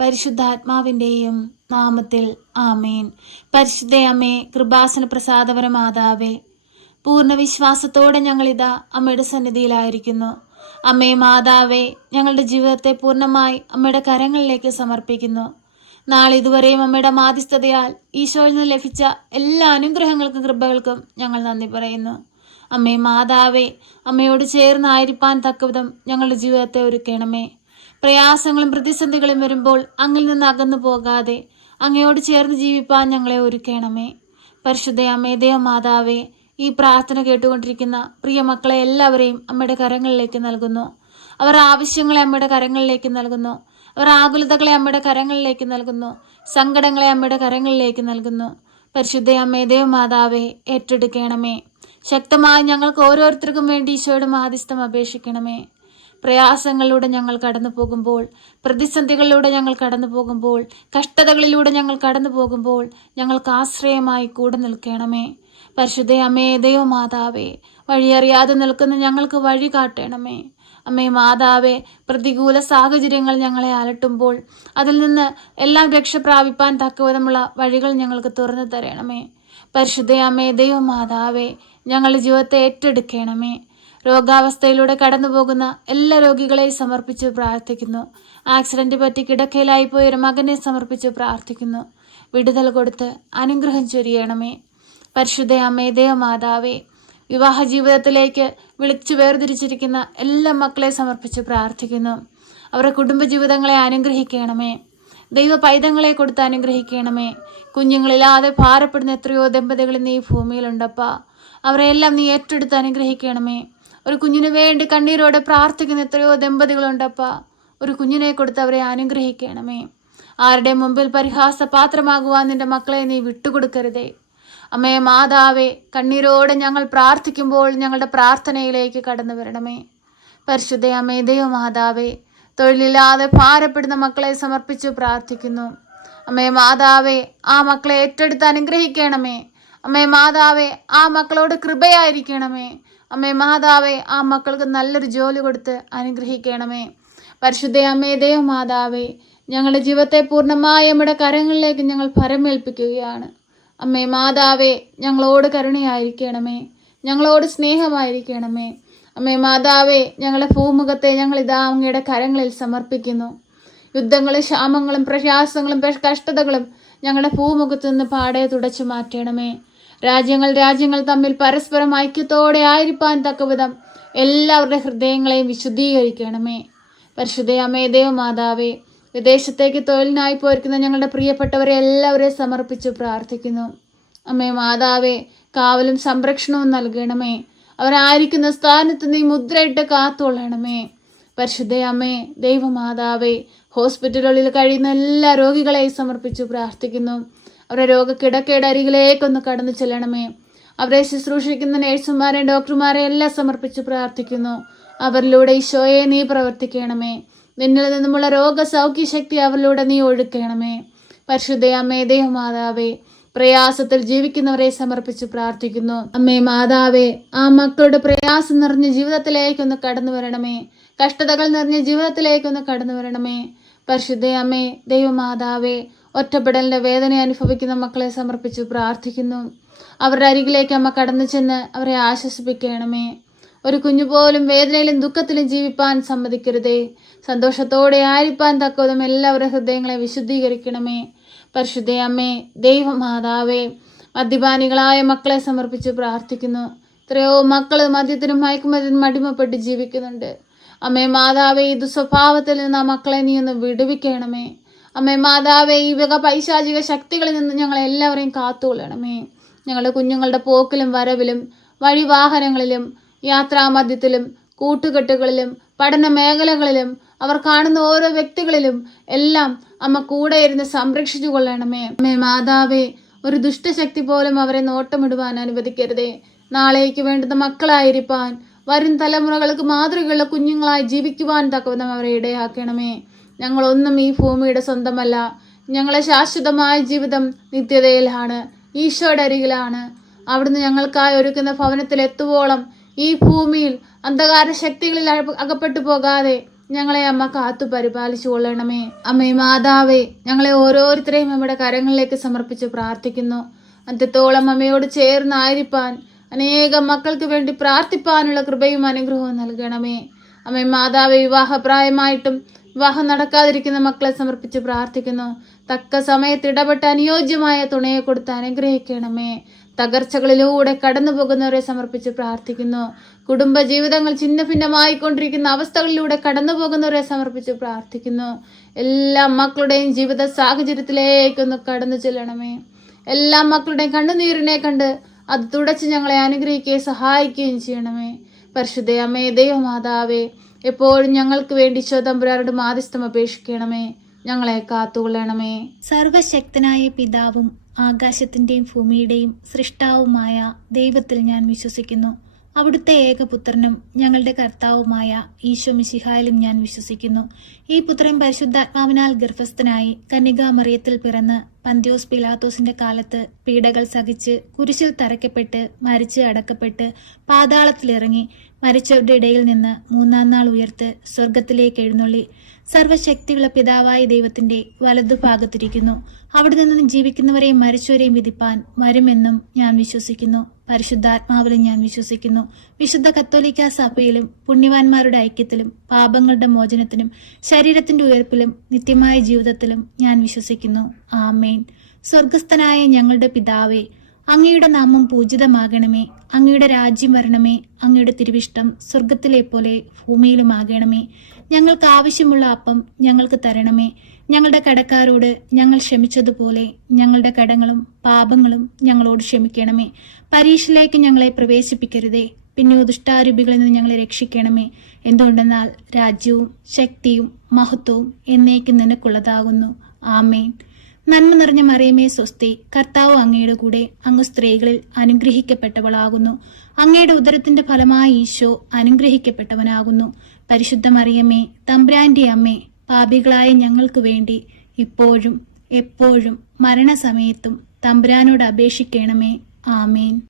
പരിശുദ്ധാത്മാവിൻ്റെയും നാമത്തിൽ ആമേൻ. പരിശുദ്ധ അമ്മേ, കൃപാസന പ്രസാദപര മാതാവേ, പൂർണ്ണ വിശ്വാസത്തോടെ ഞങ്ങളിതാ അമ്മയുടെ സന്നിധിയിലായിരിക്കുന്നു. അമ്മേ മാതാവേ, ഞങ്ങളുടെ ജീവിതത്തെ പൂർണ്ണമായി അമ്മയുടെ കരങ്ങളിലേക്ക് സമർപ്പിക്കുന്നു. നാളിതുവരെയും അമ്മയുടെ മാധ്യസ്ഥതയാൽ ഈശോയിൽ നിന്ന് ലഭിച്ച എല്ലാ അനുഗ്രഹങ്ങൾക്കും കൃപകൾക്കും ഞങ്ങൾ നന്ദി പറയുന്നു. അമ്മേ മാതാവേ, അമ്മയോട് ചേർന്നായിരിക്കാൻ തക്കവിധം ഞങ്ങളുടെ ജീവിതത്തെ ഒരുക്കണമേ. പ്രയാസങ്ങളും പ്രതിസന്ധികളും വരുമ്പോൾ അങ്ങിൽ നിന്ന് അകന്നു പോകാതെ അങ്ങയോട് ചേർന്ന് ജീവിപ്പാൻ ഞങ്ങളെ ഒരുക്കണമേ. പരിശുദ്ധ അമ്മേ, ദേവമാതാവേ, ഈ പ്രാർത്ഥന കേട്ടുകൊണ്ടിരിക്കുന്ന പ്രിയ മക്കളെ എല്ലാവരെയും അമ്മയുടെ കരങ്ങളിലേക്ക് നൽകുന്നു. അവർ ആവശ്യങ്ങളെ അമ്മയുടെ കരങ്ങളിലേക്ക് നൽകുന്നു. അവർ ആകുലതകളെ അമ്മയുടെ കരങ്ങളിലേക്ക് നൽകുന്നു. സങ്കടങ്ങളെ അമ്മയുടെ കരങ്ങളിലേക്ക് നൽകുന്നു. പരിശുദ്ധ അമ്മേ, ദേവമാതാവേ, ഏറ്റെടുക്കണമേ. ശക്തമായി ഞങ്ങൾക്ക് ഓരോരുത്തർക്കും വേണ്ടി ഈശോയുടെ മാധ്യസ്ഥം അപേക്ഷിക്കണമേ. പ്രയാസങ്ങളിലൂടെ ഞങ്ങൾ കടന്നു പോകുമ്പോൾ, പ്രതിസന്ധികളിലൂടെ ഞങ്ങൾ കടന്നു പോകുമ്പോൾ, കഷ്ടതകളിലൂടെ ഞങ്ങൾ കടന്നു പോകുമ്പോൾ ഞങ്ങൾക്ക് ആശ്രയമായി കൂടെ നിൽക്കണമേ. പരിശുദ്ധ അമ്മേ, ദൈവമാതാവേ, വഴിയറിയാതെ നിൽക്കുന്ന ഞങ്ങൾക്ക് വഴി കാട്ടണമേ. അമ്മേ മാതാവേ, പ്രതികൂല സാഹചര്യങ്ങൾ ഞങ്ങളെ അലട്ടുമ്പോൾ അതിൽ നിന്ന് എല്ലാം രക്ഷ പ്രാപിപ്പാൻ തക്കവിധമുള്ള വഴികൾ ഞങ്ങൾക്ക് തുറന്നു തരണമേ. പരിശുദ്ധ അമ്മേ, ദൈവമാതാവേ, ഞങ്ങളുടെ ജീവിതത്തെ ഏറ്റെടുക്കണമേ. രോഗാവസ്ഥയിലൂടെ കടന്നു പോകുന്ന എല്ലാ രോഗികളെയും സമർപ്പിച്ച് പ്രാർത്ഥിക്കുന്നു. ആക്സിഡന്റ് പറ്റി കിടക്കയിലായി പോയൊരു മകനെ സമർപ്പിച്ച് പ്രാർത്ഥിക്കുന്നു. വിടുതൽ കൊടുത്ത് അനുഗ്രഹം ചൊരിയണമേ. പരിശുദ്ധ അമ്മേ, ദേവമാതാവേ, വിവാഹ ജീവിതത്തിലേക്ക് വിളിച്ചു വേർതിരിച്ചിരിക്കുന്ന എല്ലാ മക്കളെ സമർപ്പിച്ച് പ്രാർത്ഥിക്കുന്നു. അവരുടെ കുടുംബജീവിതങ്ങളെ അനുഗ്രഹിക്കണമേ. ദൈവ പൈതങ്ങളെ കൊടുത്ത് അനുഗ്രഹിക്കണമേ. കുഞ്ഞുങ്ങളില്ലാതെ ഭാരപ്പെടുന്ന എത്രയോ ദമ്പതികൾ ഇന്ന് ഈ ഭൂമിയിലുണ്ടപ്പാ. അവരെല്ലാം നീ ഏറ്റെടുത്ത് അനുഗ്രഹിക്കണമേ. ഒരു കുഞ്ഞിന് വേണ്ടി കണ്ണീരോടെ പ്രാർത്ഥിക്കുന്ന എത്രയോ ദമ്പതികളുണ്ടപ്പാ. ഒരു കുഞ്ഞിനെ കൊടുത്ത് അവരെ അനുഗ്രഹിക്കണമേ. ആരുടെ മുമ്പിൽ പരിഹാസപാത്രമാകുവാൻ നിന്റെ മക്കളെ നീ വിട്ടുകൊടുക്കരുതേ. അമ്മേ മാതാവേ, കണ്ണീരോടെ ഞങ്ങൾ പ്രാർത്ഥിക്കുമ്പോൾ ഞങ്ങളുടെ പ്രാർത്ഥനയിലേക്ക് കടന്നു വരണമേ. പരിശുദ്ധ അമ്മേ, ദൈവമാതാവേ, തൊഴിലില്ലാതെ ഭാരപ്പെടുന്ന മക്കളെ സമർപ്പിച്ച് പ്രാർത്ഥിക്കുന്നു. അമ്മേ മാതാവേ, ആ മക്കളെ ഏറ്റെടുത്ത് അനുഗ്രഹിക്കണമേ. അമ്മേ മാതാവേ, ആ മക്കളോട് കൃപയായിരിക്കണമേ. അമ്മേ മാതാവേ, ആ മക്കൾക്ക് നല്ലൊരു ജോലി കൊടുത്ത് അനുഗ്രഹിക്കണമേ. പരിശുദ്ധ അമ്മേ, ദേവമാതാവേ, ഞങ്ങളുടെ ജീവിതത്തെ പൂർണ്ണമായി നമ്മുടെ കരങ്ങളിലേക്ക് ഞങ്ങൾ പരമേൽപ്പിക്കുകയാണ്. അമ്മേ മാതാവേ, ഞങ്ങളോട് കരുണയായിരിക്കണമേ. ഞങ്ങളോട് സ്നേഹമായിരിക്കണമേ. അമ്മേ മാതാവേ, ഞങ്ങളുടെ ഭൂമുഖത്തെ ഞങ്ങൾ ഇതാ അങ്ങയുടെ കരങ്ങളിൽ സമർപ്പിക്കുന്നു. യുദ്ധങ്ങളും ക്ഷാമങ്ങളും പ്രയാസങ്ങളും കഷ്ടതകളും ഞങ്ങളുടെ ഭൂമുഖത്ത് നിന്ന് പാടെ തുടച്ചു മാറ്റണമേ. രാജ്യങ്ങൾ തമ്മിൽ പരസ്പരം ഐക്യത്തോടെ ആയിരിക്കാൻ തക്കവിധം എല്ലാവരുടെ ഹൃദയങ്ങളെയും വിശുദ്ധീകരിക്കണമേ. പരിശുദ്ധ അമ്മേ, ദേവമാതാവേ, വിദേശത്തേക്ക് തൊഴിലിനായി പോയിരിക്കുന്ന ഞങ്ങളുടെ പ്രിയപ്പെട്ടവരെ എല്ലാവരെയും സമർപ്പിച്ച് പ്രാർത്ഥിക്കുന്നു. അമ്മേ മാതാവേ, കാവലും സംരക്ഷണവും നൽകണമേ. അവരായിരിക്കുന്ന സ്ഥാനത്ത് നീ മുദ്രയിട്ട് കാത്തുകൊള്ളണമേ. പരിശുദ്ധ അമ്മേ, ദൈവമാതാവേ, ഹോസ്പിറ്റലുകളിൽ കഴിയുന്ന എല്ലാ രോഗികളെയും സമർപ്പിച്ച് പ്രാർത്ഥിക്കുന്നു. അവരുടെ രോഗക്കിടക്കയുടെ അരികിലേക്കൊന്ന് കടന്നു ചെല്ലണമേ. അവരെ ശുശ്രൂഷിക്കുന്ന നേഴ്സുമാരെയും ഡോക്ടർമാരെയും എല്ലാം സമർപ്പിച്ച് പ്രാർത്ഥിക്കുന്നു. അവരിലൂടെ ഈശോയെ നീ പ്രവർത്തിക്കണമേ. നിന്നിൽ നിന്നുമുള്ള രോഗസൗഖ്യശക്തി അവരിലൂടെ നീ ഒഴുക്കണമേ. പരിശുദ്ധ അമ്മേ, ദേവമാതാവേ, പ്രയാസത്തിൽ ജീവിക്കുന്നവരെ സമർപ്പിച്ച് പ്രാർത്ഥിക്കുന്നു. അമ്മേ മാതാവേ, ആ മക്കളുടെ പ്രയാസം നിറഞ്ഞ ജീവിതത്തിലേക്കൊന്ന് കടന്നു വരണമേ. കഷ്ടതകൾ നിറഞ്ഞ ജീവിതത്തിലേക്കൊന്ന് കടന്നു വരണമേ. പരിശുദ്ധ അമ്മേ, ദൈവമാതാവേ, ഒറ്റപ്പെടലിന്റെ വേദന അനുഭവിക്കുന്ന മക്കളെ സമർപ്പിച്ച് പ്രാർത്ഥിക്കുന്നു. അവരുടെ അരികിലേക്ക് അമ്മ കടന്നു ചെന്ന് അവരെ ആശ്വസിപ്പിക്കണമേ. ഒരു കുഞ്ഞു പോലും വേദനയിലും ദുഃഖത്തിലും ജീവിപ്പാൻ സമ്മതിക്കരുതേ. സന്തോഷത്തോടെ ആയിരിക്കാൻ തക്കവിധം എല്ലാവരുടെ ഹൃദയങ്ങളെ വിശുദ്ധീകരിക്കണമേ. പരിശുദ്ധ അമ്മേ, ദൈവമാതാവേ, മദ്യപാനികളായ മക്കളെ സമർപ്പിച്ച് പ്രാർത്ഥിക്കുന്നു. എത്രയോ മക്കൾ മദ്യത്തിനും മയക്കുമരുന്നിനും അടിമപ്പെട്ട് ജീവിക്കുന്നുണ്ട്. അമ്മേ മാതാവേ, ഈ ദുസ്വഭാവത്തിൽ നിന്ന് ആ മക്കളെ നീ ഒന്ന് വിടുവിക്കണമേ. അമ്മേ മാതാവേ, ഈ വക പൈശാചിക ശക്തികളിൽ നിന്ന് ഞങ്ങളെ എല്ലാവരെയും കാത്തുകൊള്ളണമേ. ഞങ്ങളുടെ കുഞ്ഞുങ്ങളുടെ പോക്കിലും വരവിലും വഴിവാഹനങ്ങളിലും യാത്രാമധ്യത്തിലും കൂട്ടുകെട്ടുകളിലും പഠന മേഖലകളിലും അവർ കാണുന്ന ഓരോ വ്യക്തികളിലും എല്ലാം അമ്മ കൂടെ ഇരുന്ന് സംരക്ഷിച്ചു കൊള്ളണമേ. അമ്മേ മാതാവേ, ഒരു ദുഷ്ടശക്തി പോലും അവരെ നോട്ടമിടുവാൻ അനുവദിക്കരുതേ. നാളേക്ക് വേണ്ടുന്ന മക്കളായിരിക്കാൻ, വരും തലമുറകൾക്ക് മാതൃകയുള്ള കുഞ്ഞുങ്ങളായി ജീവിക്കുവാൻ തക്കവിധം അവരെ ഇടയാക്കണമേ. ഞങ്ങളൊന്നും ഈ ഭൂമിയുടെ സ്വന്തമല്ല. ഞങ്ങളെ ശാശ്വതമായ ജീവിതം നിത്യതയിലാണ്, ഈശോയുടെ അരികിലാണ്. അവിടുന്ന് ഞങ്ങൾക്കായി ഒരുക്കുന്ന ഭവനത്തിൽ എത്തുവോളം ഈ ഭൂമിയിൽ അന്ധകാര ശക്തികളിൽ അകപ്പെട്ടു പോകാതെ ഞങ്ങളെ അമ്മ കാത്തു പരിപാലിച്ചു കൊള്ളണമേ. അമ്മേ മാതാവേ, ഞങ്ങളെ ഓരോരുത്തരെയും അമ്മയുടെ കരങ്ങളിലേക്ക് സമർപ്പിച്ച് പ്രാർത്ഥിക്കുന്നു. അന്ത്യത്തോളം അമ്മയോട് ചേർന്നായിരിക്കാൻ അനേകം മക്കൾക്ക് വേണ്ടി പ്രാർത്ഥിപ്പാനുള്ള കൃപയും അനുഗ്രഹവും നൽകണമേ. അമ്മേ മാതാവേ, വിവാഹപ്രായമായിട്ടും വിവാഹം നടക്കാതിരിക്കുന്ന മക്കളെ സമർപ്പിച്ച് പ്രാർത്ഥിക്കുന്നു. തക്ക സമയത്ത് ഇടപെട്ട് അനുയോജ്യമായ തുണയെ കൊടുത്ത് അനുഗ്രഹിക്കണമേ. തകർച്ചകളിലൂടെ കടന്നു പോകുന്നവരെ സമർപ്പിച്ച് പ്രാർത്ഥിക്കുന്നു. കുടുംബജീവിതങ്ങൾ ഛിന്ന ഭിന്നമായിക്കൊണ്ടിരിക്കുന്ന അവസ്ഥകളിലൂടെ കടന്നു പോകുന്നവരെ സമർപ്പിച്ച് പ്രാർത്ഥിക്കുന്നു. എല്ലാ മക്കളുടെയും ജീവിത സാഹചര്യത്തിലേക്കൊന്ന് കടന്നു ചെല്ലണമേ. എല്ലാ മക്കളുടെയും കണ്ണുനീരിനെ കണ്ട് അത് തുടച്ച് ഞങ്ങളെ അനുഗ്രഹിക്കുകയും സഹായിക്കുകയും ചെയ്യണമേ. പരിശുദ്ധ അമ്മേ, ദൈവമാതാവേ, എപ്പോഴും ഞങ്ങൾക്ക് വേണ്ടി ഈശോതമ്പുരാനോട് മാധ്യസ്ഥം അപേക്ഷിക്കണമേ. ഞങ്ങളെ കാത്തുകൊള്ളണമേ. സർവശക്തനായ പിതാവും ആകാശത്തിന്റെയും ഭൂമിയുടെയും സൃഷ്ടാവുമായ ദൈവത്തിൽ ഞാൻ വിശ്വസിക്കുന്നു. അവിടുത്തെ ഏകപുത്രനും ഞങ്ങളുടെ കർത്താവുമായ ഈശോ മിശിഹായിലും ഞാൻ വിശ്വസിക്കുന്നു. ഈ പുത്രൻ പരിശുദ്ധാത്മാവിനാൽ ഗർഭസ്ഥനായി കന്യകാമറിയത്തിൽ പിറന്ന് പന്ത്യോസ് പിലാത്തോസിന്റെ കാലത്ത് പീഡകൾ സഹിച്ച് കുരിശിൽ തറയ്ക്കപ്പെട്ട് മരിച്ച് അടക്കപ്പെട്ട് പാതാളത്തിലിറങ്ങി മരിച്ചവരുടെ ഇടയിൽ നിന്ന് മൂന്നാം നാൾ ഉയർത്ത് സ്വർഗത്തിലേക്ക് എഴുന്നള്ളി സർവശക്തിയുള്ള പിതാവായ ദൈവത്തിന്റെ വലതുഭാഗത്തിരിക്കുന്നു. അവിടെ നിന്നും ജീവിക്കുന്നവരെയും മരിച്ചവരെയും വിധിപ്പാൻ വരുമെന്നും ഞാൻ വിശ്വസിക്കുന്നു. പരിശുദ്ധാത്മാവിലും ഞാൻ വിശ്വസിക്കുന്നു. വിശുദ്ധ കത്തോലിക്ക സഭയിലും പുണ്യവാന്മാരുടെ ഐക്യത്തിലും പാപങ്ങളുടെ മോചനത്തിനും ശരീരത്തിന്റെ ഉയർപ്പിലും നിത്യമായ ജീവിതത്തിലും ഞാൻ വിശ്വസിക്കുന്നു. ആമേൻ. സ്വർഗസ്ഥനായ ഞങ്ങളുടെ പിതാവേ, അങ്ങയുടെ നാമം പൂജിതമാകണമേ. അങ്ങയുടെ രാജ്യം വരണമേ. അങ്ങയുടെ തിരുവിഷ്ടം സ്വർഗത്തിലെ പോലെ ഭൂമിയിലുമാകണമേ. ഞങ്ങൾക്ക് ആവശ്യമുള്ള അപ്പം ഞങ്ങൾക്ക് തരണമേ. ഞങ്ങളുടെ കടക്കാരോട് ഞങ്ങൾ ക്ഷമിച്ചതുപോലെ ഞങ്ങളുടെ കടങ്ങളും പാപങ്ങളും ഞങ്ങളോട് ക്ഷമിക്കണമേ. പരീക്ഷയിലേക്ക് ഞങ്ങളെ പ്രവേശിപ്പിക്കരുതേ, പിന്നെ ദുഷ്ടാരൂപികളിൽ നിന്ന് ഞങ്ങളെ രക്ഷിക്കണമേ. എന്തുകൊണ്ടെന്നാൽ രാജ്യവും ശക്തിയും മഹത്വവും എന്നേക്കും നിനക്കുള്ളതാകുന്നു. ആമേൻ. നന്മ നിറഞ്ഞ മറിയമേ സ്വസ്തി, കർത്താവ് അങ്ങയുടെ കൂടെ, അങ്ങ് സ്ത്രീകളിൽ അനുഗ്രഹിക്കപ്പെട്ടവളാകുന്നു. അങ്ങയുടെ ഉദരത്തിന്റെ ഫലമായ ഈശോ അനുഗ്രഹിക്കപ്പെട്ടവനാകുന്നു. പരിശുദ്ധ മറിയമേ, തമ്പുരാന്റെ അമ്മേ, പാപികളായ ഞങ്ങൾക്ക് വേണ്ടി ഇപ്പോഴും എപ്പോഴും മരണസമയത്തും തമ്പുരാനോട് അപേക്ഷിക്കണമേ. ആമേൻ.